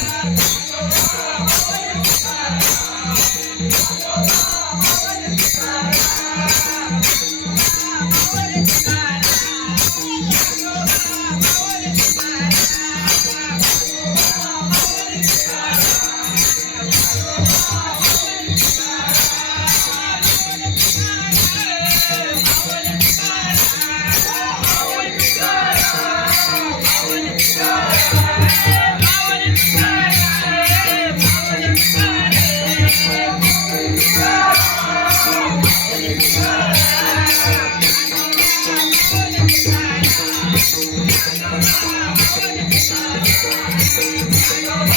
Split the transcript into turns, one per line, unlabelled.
Yeah.